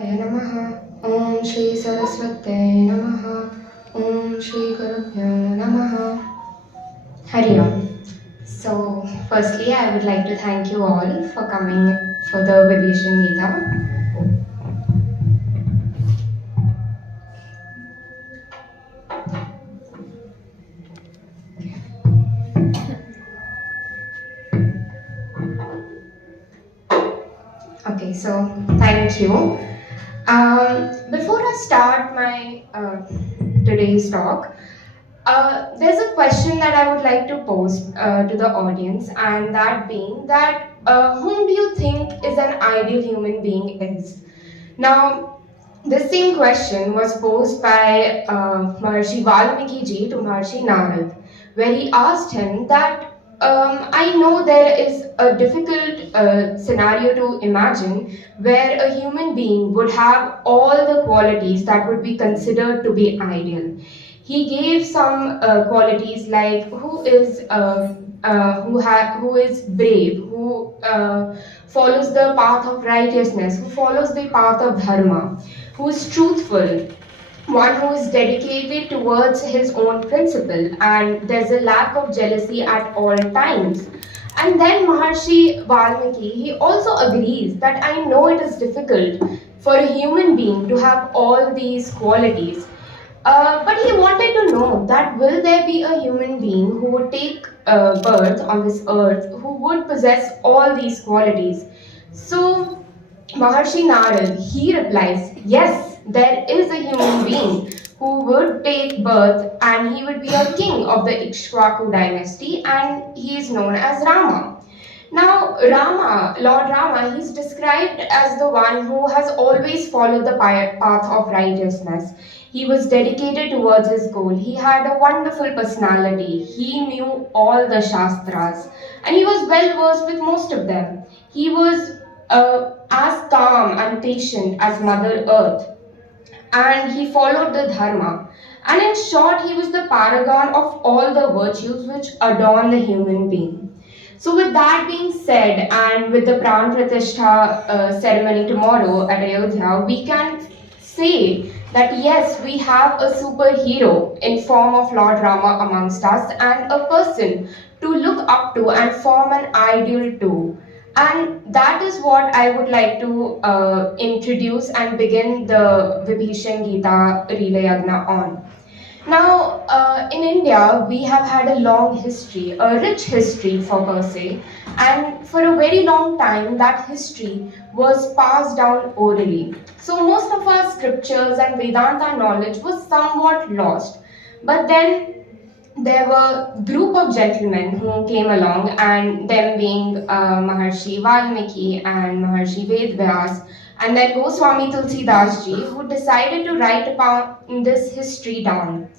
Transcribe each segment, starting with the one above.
नमः ॐ श्री सरस्वत्यै नमः ॐ श्री गुरुभ्यो नमः Hari Om. So, firstly, I would like to thank you all for coming for the Vibhishana Gita. Okay, so thank you. Before I start my today's talk, there's a question that I would like to pose to the audience, and that being that whom do you think is an ideal human being is? Now, this same question was posed by Maharshi Valmiki ji to Maharshi Narad, where he asked him that I know there is a difficult scenario to imagine where a human being would have all the qualities that would be considered to be ideal. He gave some qualities like who is brave, who follows the path of righteousness, who follows the path of dharma, who is truthful, one who is dedicated towards his own principle, and there's a lack of jealousy at all times. And then Maharshi Valmiki, he also agrees that I know it is difficult for a human being to have all these qualities. But he wanted to know that will there be a human being who would take birth on this earth who would possess all these qualities? So Maharshi Narad, he replies, yes, there is a human being who would take birth and he would be a king of the Ikshwaku dynasty and he is known as Rama. Now, Rama, Lord Rama, he's described as the one who has always followed the path of righteousness. He was dedicated towards his goal. He had a wonderful personality. He knew all the Shastras and he was well versed with most of them. He was as calm and patient as Mother Earth, and he followed the Dharma. And in short, he was the paragon of all the virtues which adorn the human being. So, with that being said, and with the Pran Pratishtha ceremony tomorrow at Ayodhya, we can say that yes, we have a superhero in form of Lord Rama amongst us and a person to look up to and form an ideal to. And that is what I would like to introduce and begin the Vibhishana Gita Relay Yajna on. Now, in India, we have had a long history, a rich history for per se, and for a very long time, that history was passed down orally. So, most of our scriptures and Vedanta knowledge was somewhat lost. But then there were group of gentlemen who came along, and them being Maharshi Valmiki and Maharshi Vedvyas, and then Goswami Tulsidas ji, who decided to write upon this history down.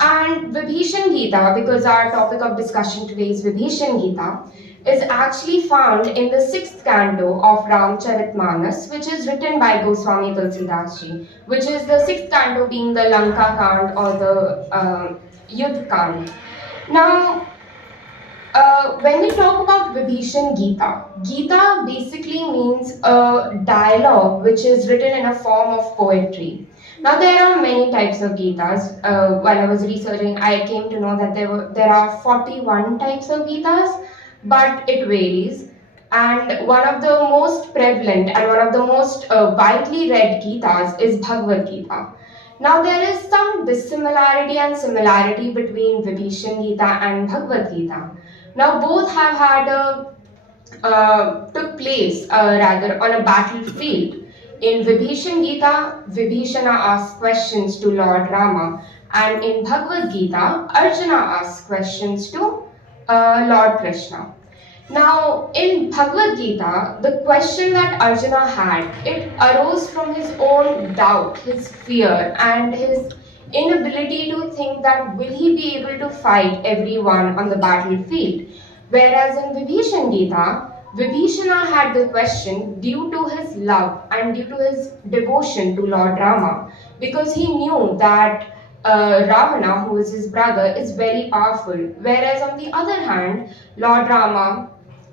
And Vibhishana Gita, because our topic of discussion today is Vibhishana Gita, is actually found in the 6th canto of Ramcharitmanas, which is written by Goswami Tulsidas ji, which is the 6th canto being the Lanka Kand or the Yudh Kand. Now, when we talk about Vibhishana Gita, Gita basically means a dialogue which is written in a form of poetry. Now there are many types of Gitas. While I was researching, I came to know that there are 41 types of Gitas, but it varies. And one of the most prevalent and one of the most widely read Gitas is Bhagavad Gita. Now there is some dissimilarity and similarity between Vibhishana Gita and Bhagavad Gita. Now both have had took place rather on a battlefield. In Vibhishana Gita, Vibhishana asks questions to Lord Rama, and in Bhagavad Gita, Arjuna asks questions to Lord Krishna. Now, in Bhagavad Gita, the question that Arjuna had, it arose from his own doubt, his fear, and his inability to think that will he be able to fight everyone on the battlefield. Whereas in Vibhishana Gita, Vibhishana had the question due to his love and due to his devotion to Lord Rama, because he knew that Ravana, who is his brother, is very powerful. Whereas on the other hand, Lord Rama,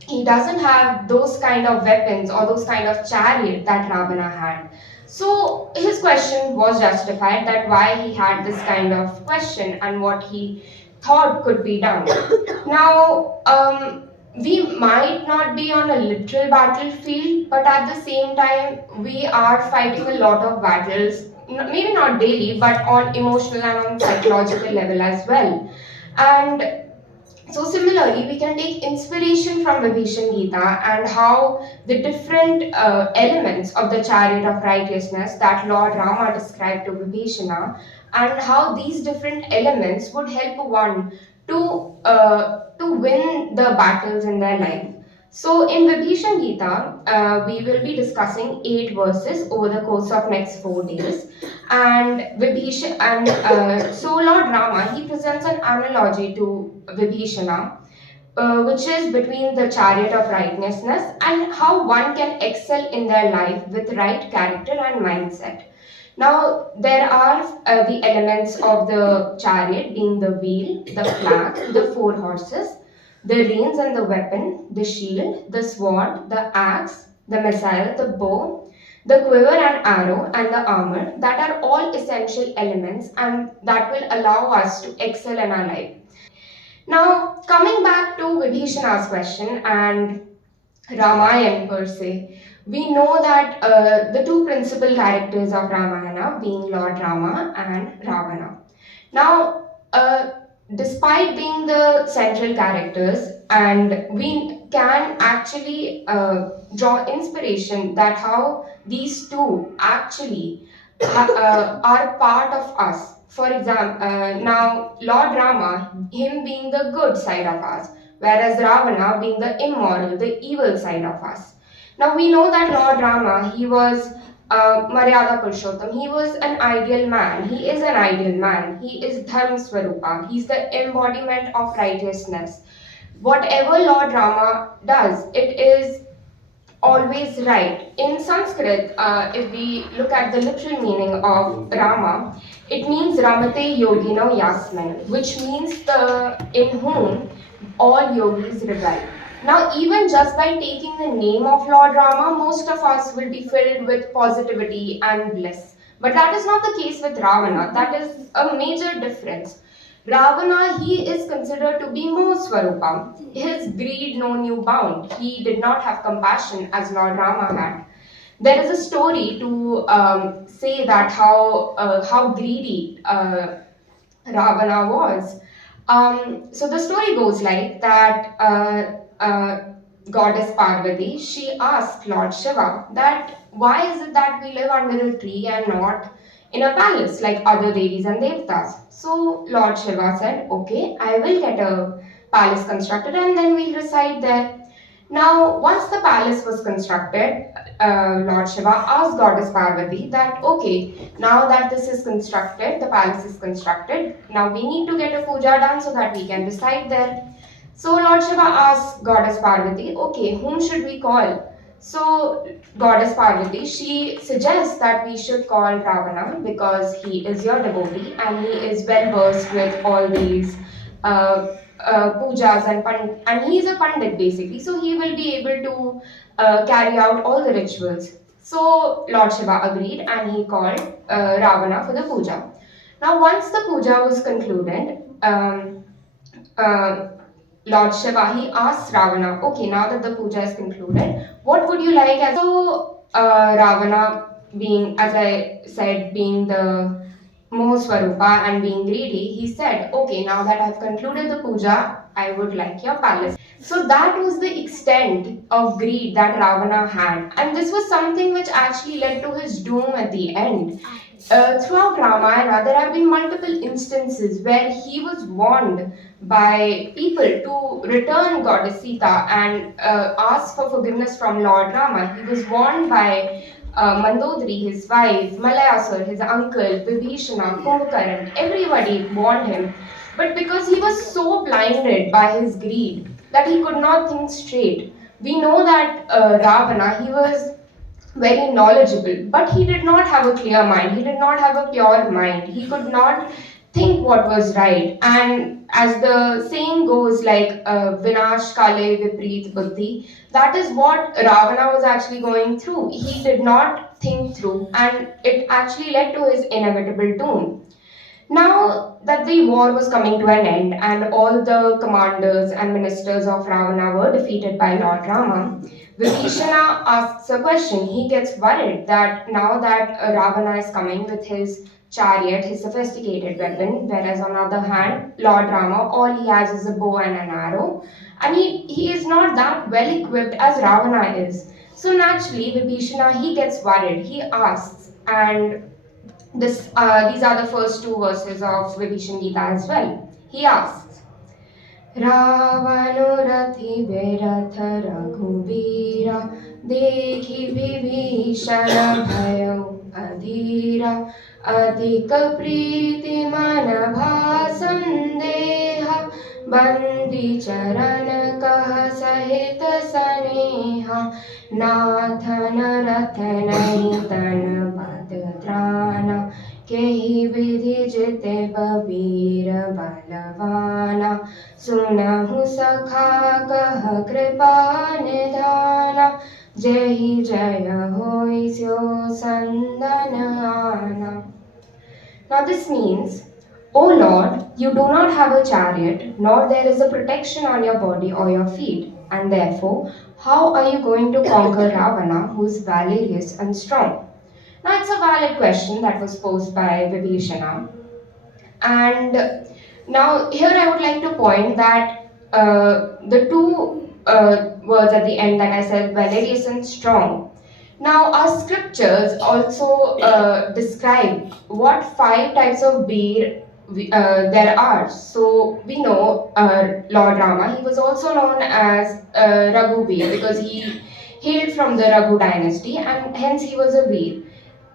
he doesn't have those kind of weapons or those kind of chariot that Ravana had. So his question was justified, that why he had this kind of question and what he thought could be done. Now, we might not be on a literal battlefield, but at the same time, we are fighting a lot of battles, maybe not daily, but on emotional and on psychological level as well. And so similarly, we can take inspiration from Vibhishana Gita and how the different elements of the chariot of righteousness that Lord Rama described to Vibhishana, and how these different elements would help one to win the battles in their life. So in Vibhishana Gita, we will be discussing 8 verses over the course of next 4 days. And so Lord Rama, he presents an analogy to Vibhishana, which is between the chariot of righteousness and how one can excel in their life with right character and mindset. Now, there are the elements of the chariot being the wheel, the flag, the 4 horses, the reins and the weapon, the shield, the sword, the axe, the missile, the bow, the quiver and arrow, and the armor, that are all essential elements and that will allow us to excel in our life. Now, coming back to Vibhishana's question and Ramayana per se, we know that the 2 principal characters of Ramayana being Lord Rama and Ravana. Now, despite being the central characters, and we can actually draw inspiration that how these two actually are part of us. For example, now Lord Rama, him being the good side of us, whereas Ravana being the immoral, the evil side of us. Now we know that Lord Rama, he was Maryada Purushottam. He was an ideal man. He is an ideal man. He is Dharma Swarupa. He's the embodiment of righteousness. Whatever Lord Rama does, it is always right. In Sanskrit, if we look at the literal meaning of Rama, it means Ramate Yogino Yasmin, which means the in whom all yogis reside. Now, even just by taking the name of Lord Rama, most of us will be filled with positivity and bliss. But that is not the case with Ravana. That is a major difference. Ravana, he is considered to be more Swarupa. His greed no new bound. He did not have compassion as Lord Rama had. There is a story to say that how greedy Ravana was. So the story goes like that goddess Parvati, she asked Lord Shiva that why is it that we live under a tree and not in a palace like other devis and devtas? So Lord Shiva said, okay, I will get a palace constructed and then we'll reside there. Now, once the palace was constructed, Lord Shiva asked Goddess Parvati that, okay, now that this is constructed, the palace is constructed, now we need to get a puja done so that we can reside there. So Lord Shiva asked Goddess Parvati, okay, whom should we call? So Goddess Parvati, she suggests that we should call Ravana because he is your devotee and he is well versed with all these pujas and he is a pandit basically, so he will be able to carry out all the rituals. So Lord Shiva agreed and he called Ravana for the puja. Now once the puja was concluded, uh, Lord Shiva, he asked Ravana, okay, now that the puja is concluded, what would you like as... So Ravana, being, as I said, being the Swarupa and being greedy, he said, okay, now that I've concluded the puja, I would like your palace. So that was the extent of greed that Ravana had. And this was something which actually led to his doom at the end. Throughout Ramayana, there have been multiple instances where he was warned by people to return Goddess Sita and ask for forgiveness from Lord Rama. He was warned by Mandodari, his wife, Malayasur, his uncle, Vibhishana, Kumbhakaran, everybody warned him. But because he was so blinded by his greed that he could not think straight. We know that Ravana, he was very knowledgeable, but he did not have a clear mind. He did not have a pure mind. He could not think what was right. And as the saying goes, like Vinash Kale Vipreet Buddhi, that is what Ravana was actually going through. He did not think through, and it actually led to his inevitable doom. Now that the war was coming to an end and all the commanders and ministers of Ravana were defeated by Lord Rama, Vibhishana asks a question. He gets worried that now that Ravana is coming with his chariot, his sophisticated weapon, whereas on the other hand, Lord Rama, all he has is a bow and an arrow, and he is not that well equipped as Ravana is. So naturally, Vibhishana, he gets worried. He asks, and these are the first two verses of Vibhishana Gita as well. He asks, Ravano rathi beratha raghubira dekhi Vibhishana bhayo adhira adhika priti mana bhasandeha bandi charan kah sahita saneha नाथन रतन तन पद त्राना केहि विधि जिते बबीर बलवाना सुनहु सखा कह कृपा निधाना जय जय होई स्यो संदन आना. Now this means, O Lord, you do not have a chariot, nor there is a protection on your body or your feet, and therefore, how are you going to conquer Ravana, who is valorous and strong? Now it's a valid question that was posed by Vibhishana. And now here I would like to point that the two words at the end that I said, valorous and strong. Now our scriptures also describe what 5 types of beer there are. So we know Lord Rama, he was also known as Raghuveer because he hailed from the Raghu dynasty and hence he was a Veer.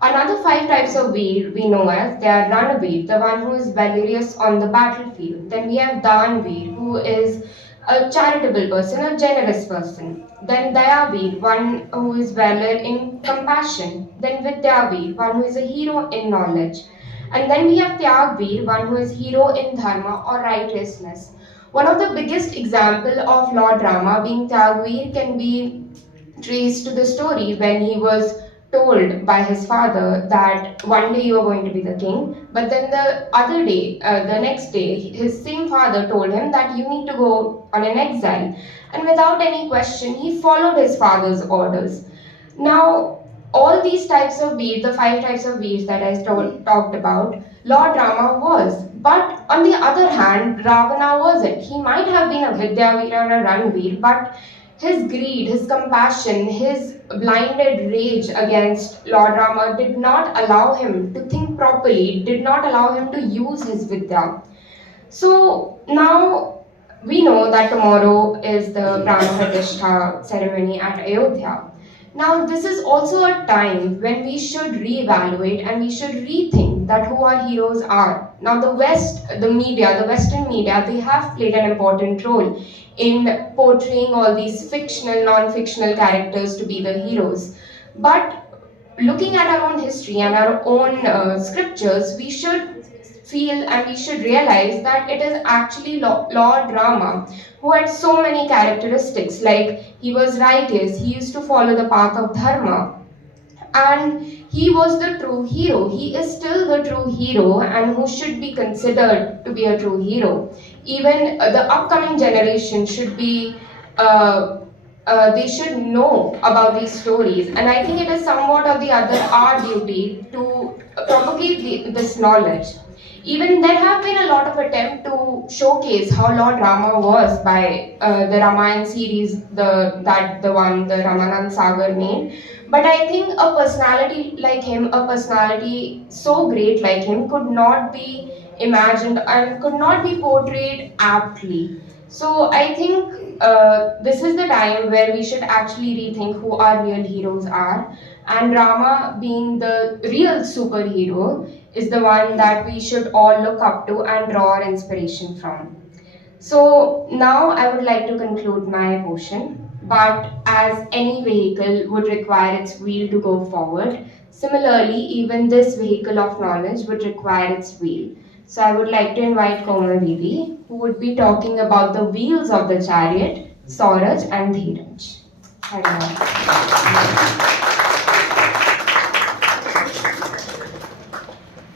Another 5 types of Veer we know as, they are Ranaveer, the one who is valorous on the battlefield. Then we have Danveer, who is a charitable person, a generous person. Then Dayaveer, one who is valor in compassion. Then Vidyaveer, one who is a hero in knowledge. And then we have Tyagveer, one who is hero in dharma or righteousness. One of the biggest example of Lord Rama being Tyagveer can be traced to the story when he was told by his father that one day you are going to be the king, but then the other day, the next day, his same father told him that you need to go on an exile. And without any question, he followed his father's orders. Now, all these types of beads, the 5 types of beads that I talked about, Lord Rama was. But on the other hand, Ravana wasn't. He might have been a Vidyaveer or a Ranveer, but his greed, his compassion, his blinded rage against Lord Rama did not allow him to think properly, did not allow him to use his Vidya. So now we know that tomorrow is the Prana Pratishtha ceremony at Ayodhya. Now this is also a time when we should reevaluate and we should rethink that who our heroes are. Now the Western media, they have played an important role in portraying all these fictional, non-fictional characters to be the heroes. But looking at our own history and our own scriptures, we should feel and we should realize that it is actually Lord Rama who had so many characteristics, like he was righteous, he used to follow the path of dharma, and he was the true hero. He is still the true hero and who should be considered to be a true hero. Even the upcoming generation should be they should know about these stories, and I think it is somewhat of the other our duty to propagate this knowledge. Even there have been a lot of attempt to showcase how Lord Rama was by the Ramayana series, the Ramanand Sagar made. But I think a personality like him, a personality so great like him, could not be imagined and could not be portrayed aptly. So I think this is the time where we should actually rethink who our real heroes are. And Rama, being the real superhero, is the one that we should all look up to and draw our inspiration from. So now I would like to conclude my portion. But as any vehicle would require its wheel to go forward, similarly, even this vehicle of knowledge would require its wheel. So I would like to invite Komal Didi, who would be talking about the wheels of the chariot, Sauraj and Dheeraj. Thank you.